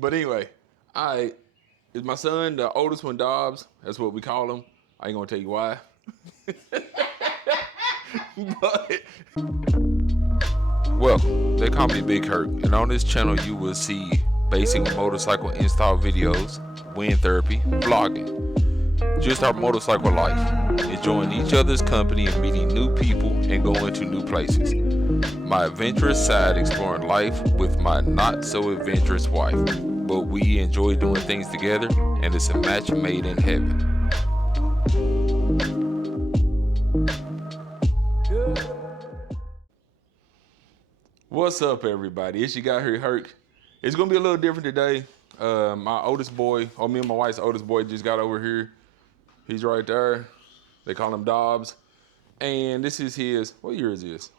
But anyway, it's my son, the oldest one, Dobbs. That's what we call him. I ain't gonna tell you why. But welcome. They call me Big Herc, and on this channel you will see basic motorcycle install videos, wind therapy, vlogging, just our motorcycle life, enjoying each other's company and meeting new people and going to new places. My adventurous side exploring life with my not so adventurous wife, but we enjoy doing things together and it's a match made in heaven. What's up, everybody? It's your guy here, Herc. It's gonna be a little different today. My oldest boy, me and my wife's oldest boy just got over here. He's right there. They call him Dobbs. And this is his, what year is this?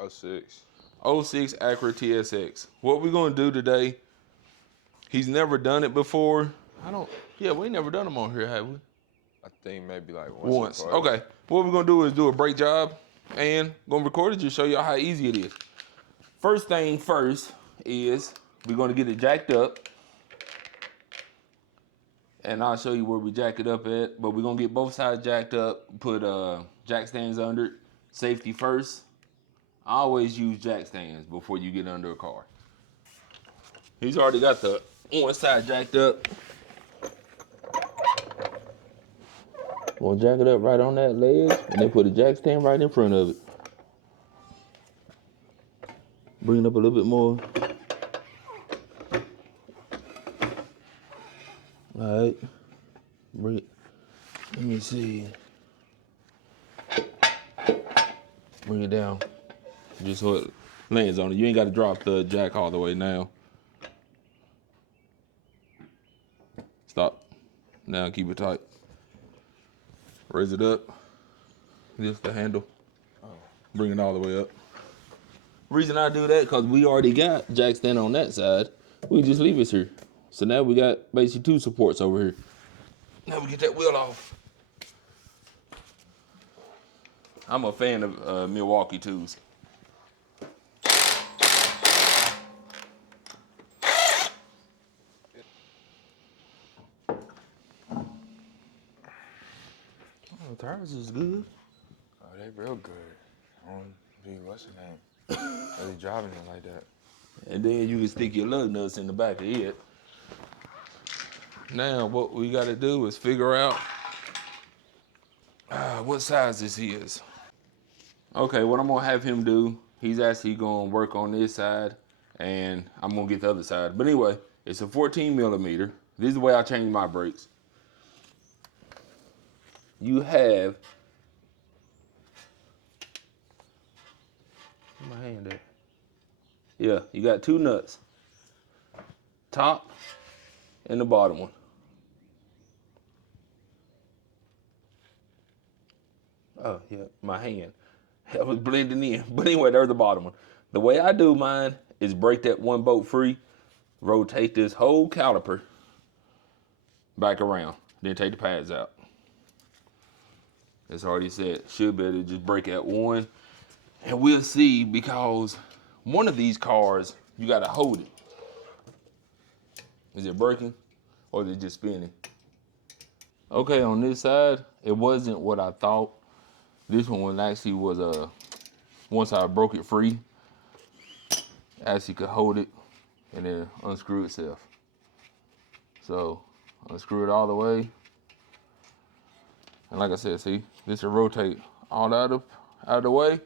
06. 06 Acura TSX. What we're gonna do today, he's never done it before. We ain't never done them on here, have we? I think maybe like Once. Okay. What we're gonna do is do a brake job and gonna record it, just show y'all how easy it is. First thing first is we're gonna get it jacked up. And I'll show you where we jack it up at, but we're gonna get both sides jacked up, put jack stands under it, safety first. I always use jack stands before you get under a car. He's already got the one side jacked up. We'll jack it up right on that ledge, and then put a jack stand right in front of it. Bring it up a little bit more. All right, bring it. Let me see. Bring it down, just so it lands on it. You ain't got to drop the jack all the way now. Stop. Now keep it tight. Raise it up. Just the handle. Bring it all the way up. Reason I do that, because we already got jack stand on that side. We just leave it here. So now we got basically two supports over here. Now we get that wheel off. I'm a fan of Milwaukee tools. Oh, tires is good. Oh, they real good. I don't be what's the name? Really driving it like that. And then you can stick your lug nuts in the back of it. Now what we got to do is figure out what size this is. Okay, what I'm gonna have him do, he's actually gonna work on this side and I'm gonna get the other side. But anyway, it's a 14 millimeter. This is the way I change my brakes. You have, where's my hand at? Yeah, you got two nuts. Top and the bottom one. Oh, yeah, my hand. That was blending in. But anyway, there's the bottom one. The way I do mine is break that one bolt free, rotate this whole caliper back around, then take the pads out. It's already said, should be able to just break at one. And we'll see, because one of these cars, you gotta hold it. Is it breaking or is it just spinning? Okay, on this side, it wasn't what I thought. This one actually was once I broke it free, actually could hold it and then unscrew itself. So unscrew it all the way. And like I said, see, this will rotate all out of the way.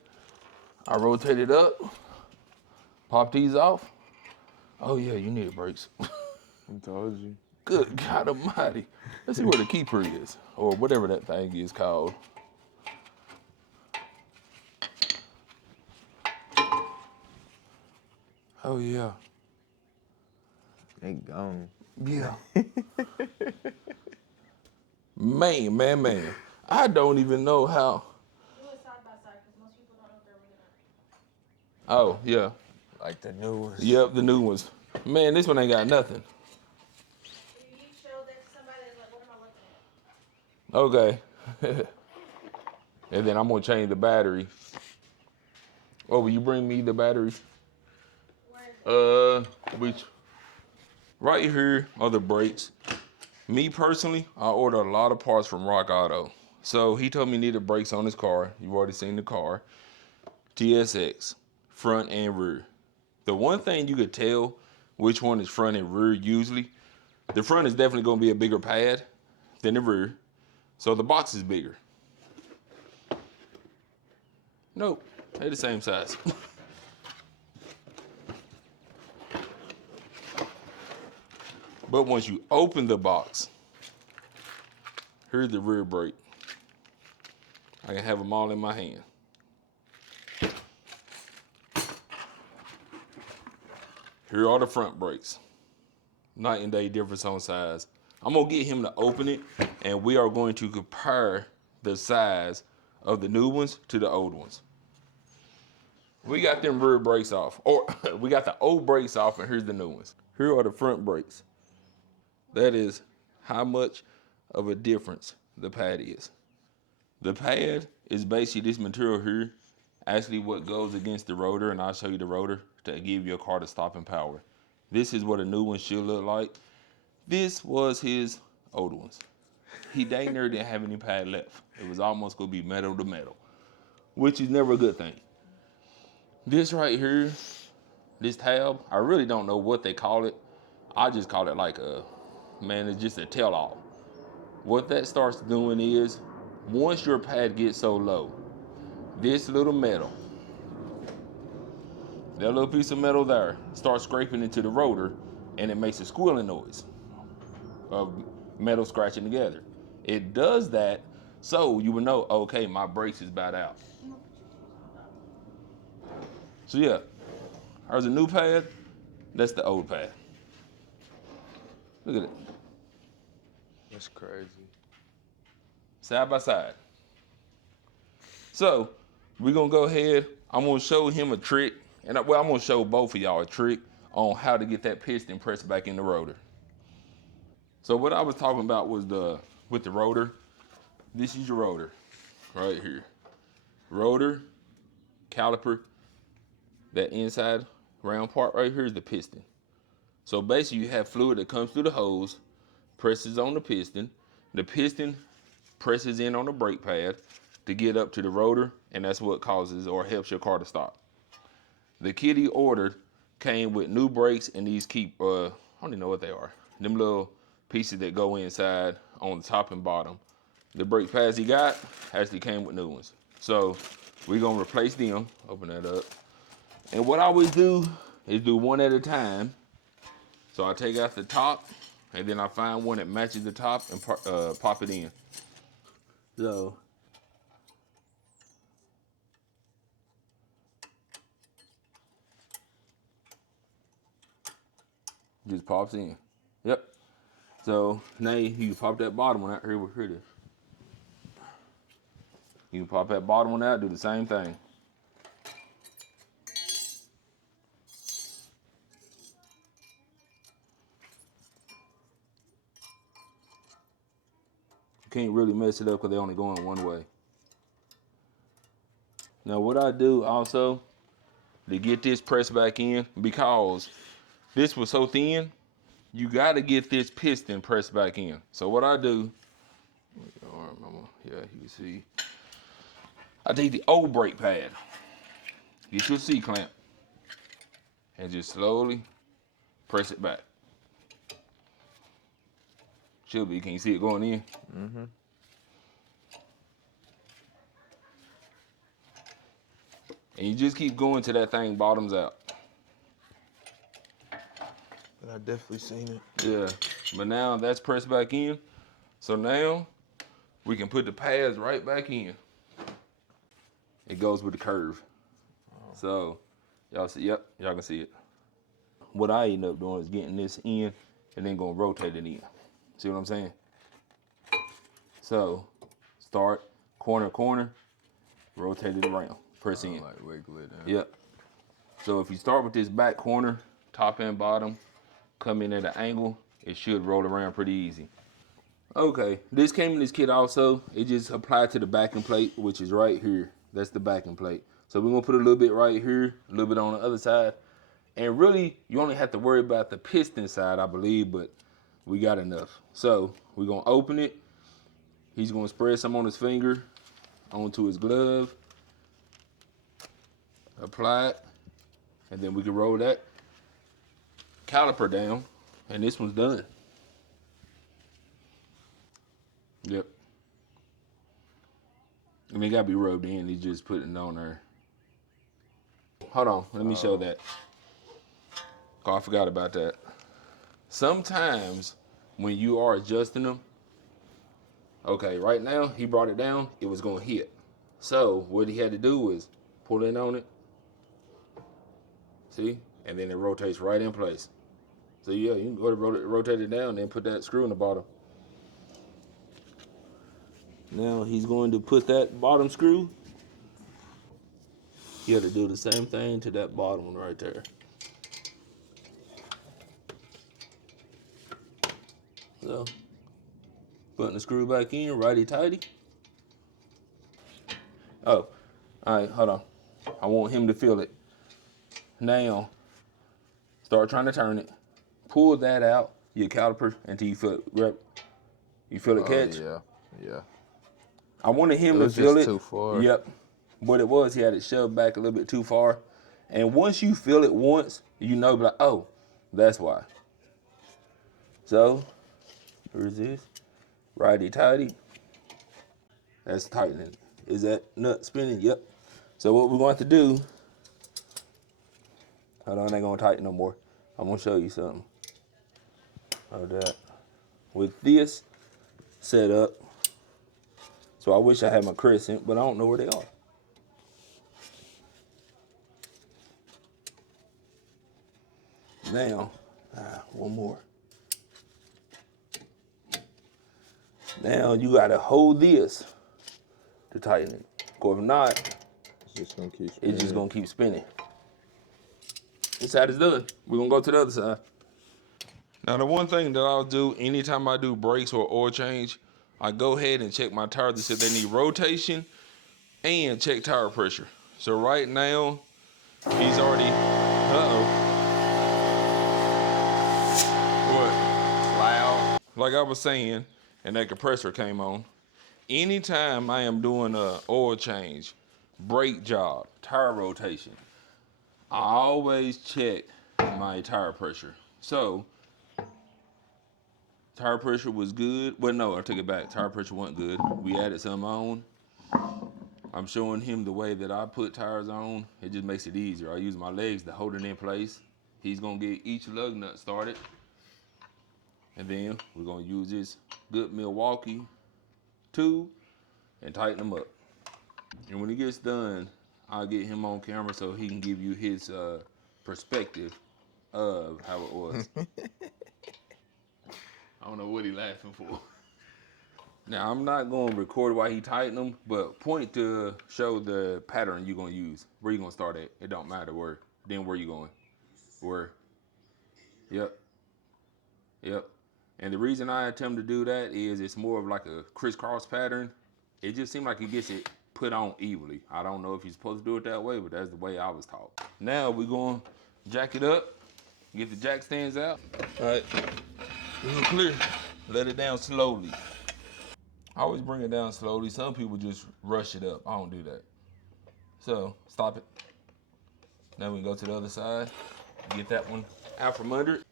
I rotate it up, pop these off. Oh yeah, you need brakes. I told you. Good God Almighty. Let's see where the keeper is, or whatever that thing is called. Oh yeah. They gone. Yeah. Man. I don't even know how. Do it side by side because most people don't know if they're ringing up. Oh, yeah. Like the new ones. Yep, the new ones. Man, this one ain't got nothing. If you show that to somebody, they're like, what am I looking at? Okay. And then I'm gonna change the battery. Oh, will you bring me the batteries? Where is it? Which? Right here are the brakes. Me personally, I order a lot of parts from Rock Auto. So he told me he needed brakes on his car. You've already seen the car. TSX, front and rear. The one thing you could tell which one is front and rear usually, the front is definitely going to be a bigger pad than the rear. So the box is bigger. Nope, they're the same size. But once you open the box, here's the rear brake. I can have them all in my hand. Here are the front brakes. Night and day difference on size. I'm gonna get him to open it, and we are going to compare the size of the new ones to the old ones. We got them rear brakes off, or we got the old brakes off, and here's the new ones. Here are the front brakes. That is how much of a difference the pad is. The pad is basically this material here, actually what goes against the rotor, and I'll show you the rotor to give your car the stopping power. This is what a new one should look like. This was his old ones. He dang near didn't have any pad left. It was almost gonna be metal to metal, which is never a good thing. This right here, this tab, I really don't know what they call it. I just call it like it's just a tell-all. What that starts doing is, once your pad gets so low, this little metal, that little piece of metal there, starts scraping into the rotor, and it makes a squealing noise of metal scratching together. It does that so you would know, okay, my brakes is about out. So yeah, there's a new pad, that's the old pad. Look at it. That's crazy. Side by side. So we're gonna go ahead, I'm gonna show him a trick, and I'm gonna show both of y'all a trick on how to get that piston pressed back in the rotor. So what I was talking about was with the rotor, this is your rotor right here. Rotor, caliper, that inside round part right here is the piston. So basically you have fluid that comes through the hose, presses on the piston presses in on the brake pad to get up to the rotor, and that's what causes or helps your car to stop. The kit he ordered came with new brakes and these I don't even know what they are. Them little pieces that go inside on the top and bottom. The brake pads he got actually came with new ones. So we're gonna replace them, open that up. And what I always do is do one at a time. So I take out the top, and then I find one that matches the top and pop it in. So just pops in. Yep. So now you can pop that bottom one out. Here it is. You can pop that bottom one out, do the same thing. You can't really mess it up because they're only going one way. Now what I do also to get this pressed back in, because this was so thin, you got to get this piston pressed back in. So what I do, yeah, you can see, I take the old brake pad, get your C-clamp, and just slowly press it back. Should be, can you see it going in? Mm-hmm. And you just keep going till that thing bottoms out. But I definitely seen it. Yeah, but now that's pressed back in. So now we can put the pads right back in. It goes with the curve. Oh. So y'all see, yep, y'all can see it. What I end up doing is getting this in and then gonna rotate it in. See what I'm saying? So start corner, rotate it around, press in. Like wiggle it down. Yep. So if you start with this back corner, top and bottom, come in at an angle, it should roll around pretty easy. Okay, this came in this kit also. It just applied to the backing plate, which is right here. That's the backing plate. So we're gonna put a little bit right here, a little bit on the other side, And really, you only have to worry about the piston side, I believe, but we got enough. So we're gonna open it. He's gonna spread some on his finger, onto his glove, apply it, and then we can roll that caliper down, and this one's done. Yep. And it gotta be rubbed in. He's just putting it on there. Hold on, let me show that. Oh, I forgot about that. Sometimes when you are adjusting them, okay, right now he brought it down, it was gonna hit. So what he had to do was pull in on it, see, and then it rotates right in place. So yeah, you can go to rotate it down and then put that screw in the bottom. Now he's going to put that bottom screw. You have to do the same thing to that bottom one right there. So, putting the screw back in, righty-tighty. Oh, all right, hold on. I want him to feel it. Now, start trying to turn it. Pull that out, your caliper, until you feel it. You feel it catch? Yeah. I wanted him to feel it. Too far. Yep. What it was, he had it shoved back a little bit too far. And once you feel it once, you know, like, oh, that's why. So, here's this. Righty-tighty. That's tightening. Is that nut spinning? Yep. So what we're going to do, hold on, it ain't gonna tighten no more. I'm gonna show you something. Hold that. With this set up, so I wish I had my crescent, but I don't know where they are. Now, one more. Now you gotta hold this to tighten it. Or if not, it's just gonna keep spinning. This side is done. We're gonna go to the other side. Now the one thing that I'll do anytime I do brakes or oil change, I go ahead and check my tires to see if they need rotation and check tire pressure. So right now, he's already, What? Loud. Like I was saying, and that compressor came on. Anytime I am doing a oil change, brake job, tire rotation, I always check my tire pressure. So, tire pressure was good. Well, no, I took it back. Tire pressure wasn't good. We added some on. I'm showing him the way that I put tires on. It just makes it easier. I use my legs to hold it in place. He's gonna get each lug nut started. And then we're gonna use this good Milwaukee tube and tighten them up. And when he gets done, I'll get him on camera so he can give you his perspective of how it was. I don't know what he laughing for. Now, I'm not going to record while he tighten them, but point to show the pattern you're going to use. Where you going to start at. It don't matter where. Then where you going? Where? Yep. And the reason I attempt to do that is it's more of like a crisscross pattern. It just seemed like it gets it put on evenly. I don't know if you're supposed to do it that way, but that's the way I was taught. Now we're going to jack it up. Get the jack stands out. All right. We're going to clear. Let it down slowly. I always bring it down slowly. Some people just rush it up. I don't do that. So, stop it. Now we can go to the other side. Get that one out from under it.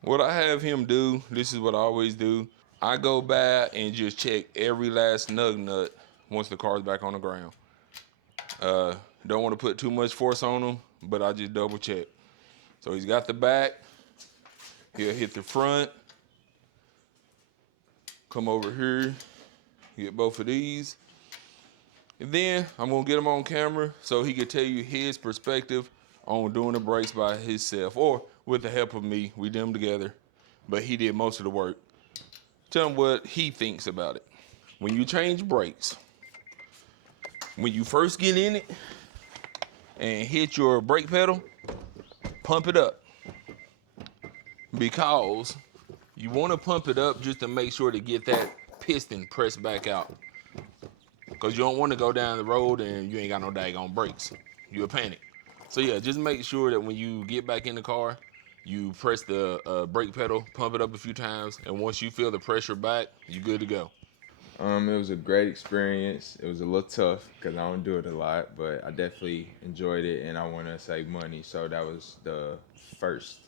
What I have him do, this is what I always do. I go by and just check every last snug nut once the car's back on the ground. Don't want to put too much force on them, but I just double check. So he's got the back. He'll hit the front. Come over here, get both of these. And then I'm gonna get him on camera so he can tell you his perspective on doing the brakes by himself or with the help of me. We did them together, but he did most of the work. Tell him what he thinks about it. When you change brakes, when you first get in it and hit your brake pedal, pump it up. Because you want to pump it up just to make sure to get that piston pressed back out. Because you don't want to go down the road and you ain't got no daggone brakes. You'll panic. So yeah, just make sure that when you get back in the car, you press the brake pedal, pump it up a few times, and once you feel the pressure back, you good to go. It was a great experience. It was a little tough because I don't do it a lot, but I definitely enjoyed it, and I want to save money. So that was the first,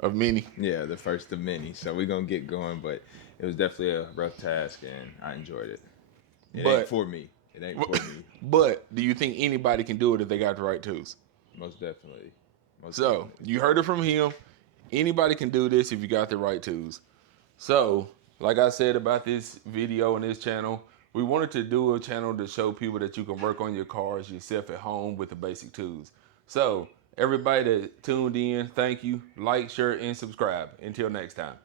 Of many. yeah, the first of many. So we're gonna get going, but it was definitely a rough task, and I enjoyed it. It ain't But for me. It ain't for me. but do you think anybody can do it if they got the right tools? Most definitely. Most So definitely. you heard it from him. Anybody can do this if you got the right tools. So, like I said about this video and this channel, we wanted to do a channel to show people that you can work on your cars yourself at home with the basic tools. So, everybody that tuned in, thank you. Like, share, and subscribe. Until next time.